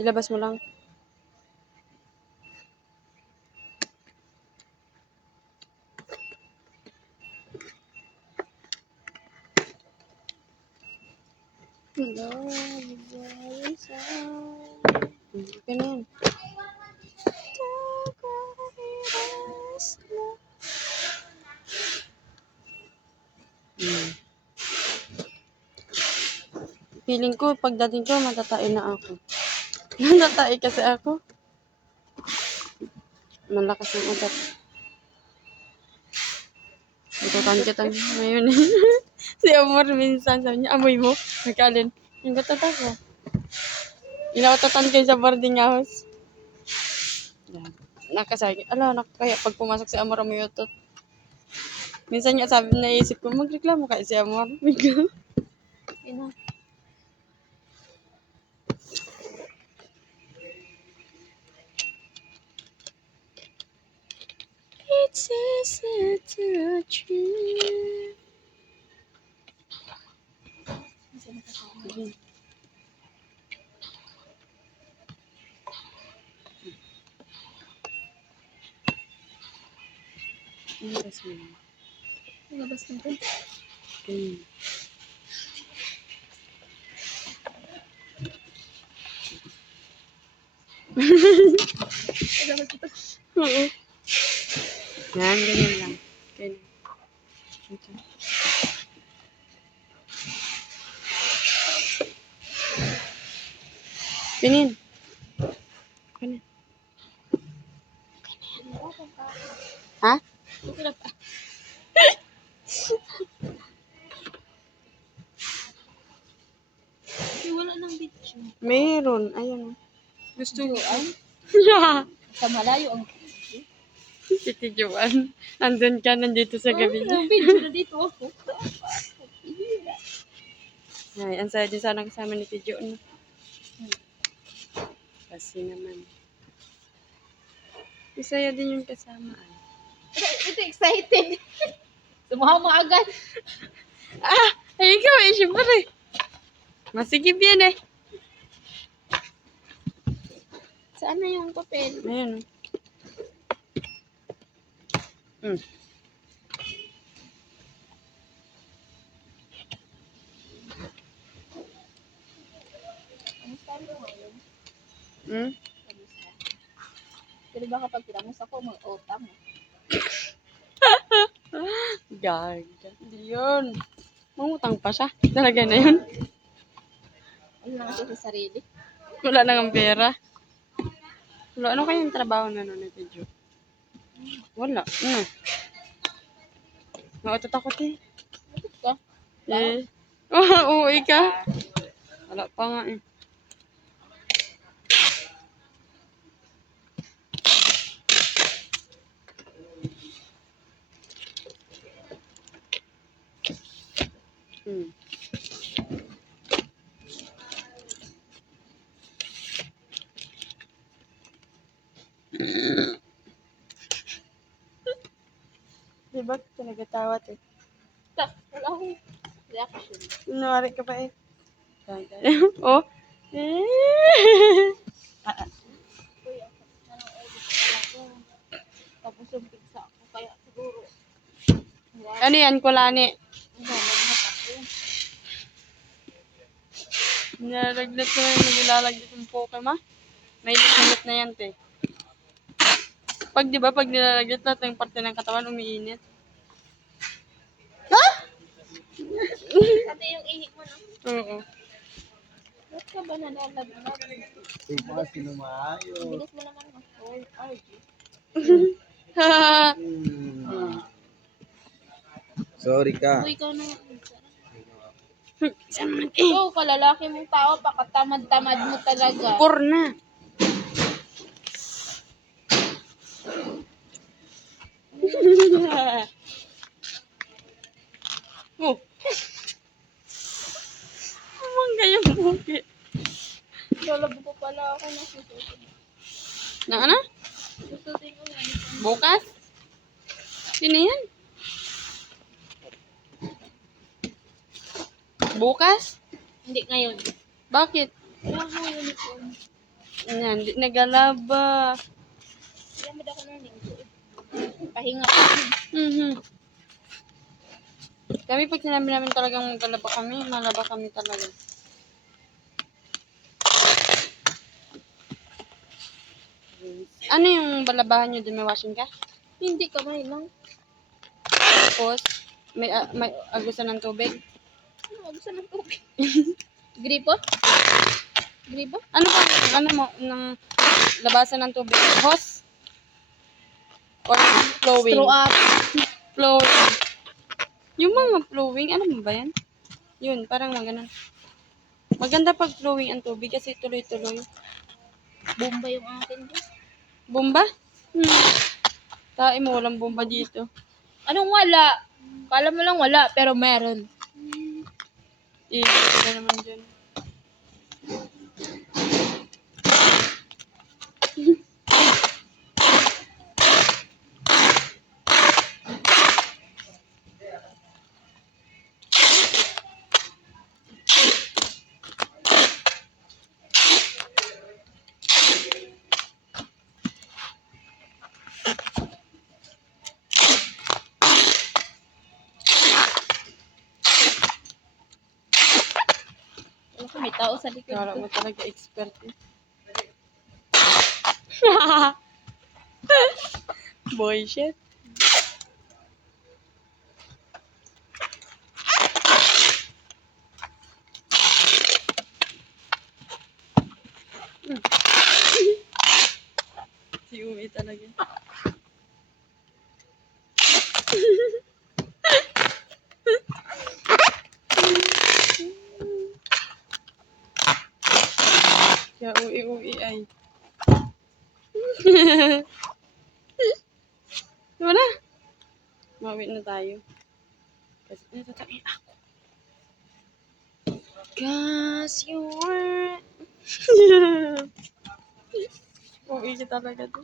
Ilabas mo lang. Okay na yan. Feeling ko, pagdating ko, matatain na ako. Natatai kasi ako. Malakas yung ugat. Itutan kita ngayon. Si Amor minsan sabi niya, amoy mo. Nagkalin. Yung batat ako. Inautotan kayo sa boarding house. Yan. Nakasagi. Kaya pag pumasok si Amor, amoy utot. Minsan nga sabi, naisip ko, magreklamo kaya si Amor. Bigla. Ina. It's easy to achieve. Ilabas mo. Ilabas mo ito. Okay. Ilabas ito. Oo. Yan, ganyan lang. Ganyan. Okay. Ganyan. Ganyan. Ha? Okay na pa. Wala nang video. Meron. Ayan. Gusto ko. Sa malayo ang Titi Joan. Nandun ka, nandito sa gabi niya. video na dito ako. Ay, ang saya din sana kasama ni Titi Joan. Kasi naman. Isaya din yung kasama. Ito excited. Sumama agad. Ay, ikaw eh, syempre. Masigib yan eh. Saan na yung papel? Ayan. Kamusta mo ngayon? Kamusta? Pero ba kapag pinamos ako, mag-utang. Gaga. Hindi yun. Mangutang pa siya. Talaga na yun. Ano na kasi sa sarili? Wala nang ang pera. Wala. Ano kayang trabaho na nun ni Titi Jo? Wala. Nautot ako eh. Bakit ka? Eh. Uuwi ka. Wala pa nga eh. Diba? Nagtawat eh. Wala akong reaction. Kunwari ka pa eh. Oh. Eh. Kuya, nanood ako. Tapos yung pizza ako, kaya siguro. Ano yan, kulani? Nalagnat ako. Nilalagnat ko na yung nilalagyan yung Pokemon. May liit na yan, te. Pag, di ba, pag nilalagnat lahat ng parte ng katawan, umiinit. Pati yung ihik mo, no? Oo. Ba't ka ba nalalagnat? Mas kinumayo. Bilis mo naman mag-call. RG. Sorry ka. Uy, ikaw na. Saan man eh? Ikaw, kalalaki mong tao, pakatamad-tamad mo talaga. Por na. Oh. Amang gayang bukit. Lalabo ko pala ako na susutin. Na ano? Susutin ko yan. Bukas? Sino yan? Bukas? Hindi ngayon. Bakit? Wala ko uniform. Yan, di nagalaba. Kaya mo ako ng linggo. Pahinga ko. Mhm. Kami pag sinabi namin talagang maglalaba kami, malaba kami talaga. Ano yung balabahan nyo? Doon may washing ka? Hindi kamay lang. Tapos, may agusan ng tubig. Ano, gusto ng tubig. Gripo? Gripo? Ano mo, ng labasan ng tubig? Hose? Or flowing? Straw up. Flowing. Yung mga flowing, ano mo ba yan? Yun, parang maganon. Maganda pag flowing ang tubig kasi tuloy-tuloy. Bomba yung akin ko. Bomba? Tae mo, walang bomba dito. Anong wala? Kala mo lang wala, pero meron. Ka naman dyan. Wala may tao sa likod Kala ko. mo talaga expert eh. Boy shit. Si Umi talaga. Kaya ui ay. Diba na? Mawin na tayo. Kasi natatakin ako. Cause you were... Ui ka talaga to.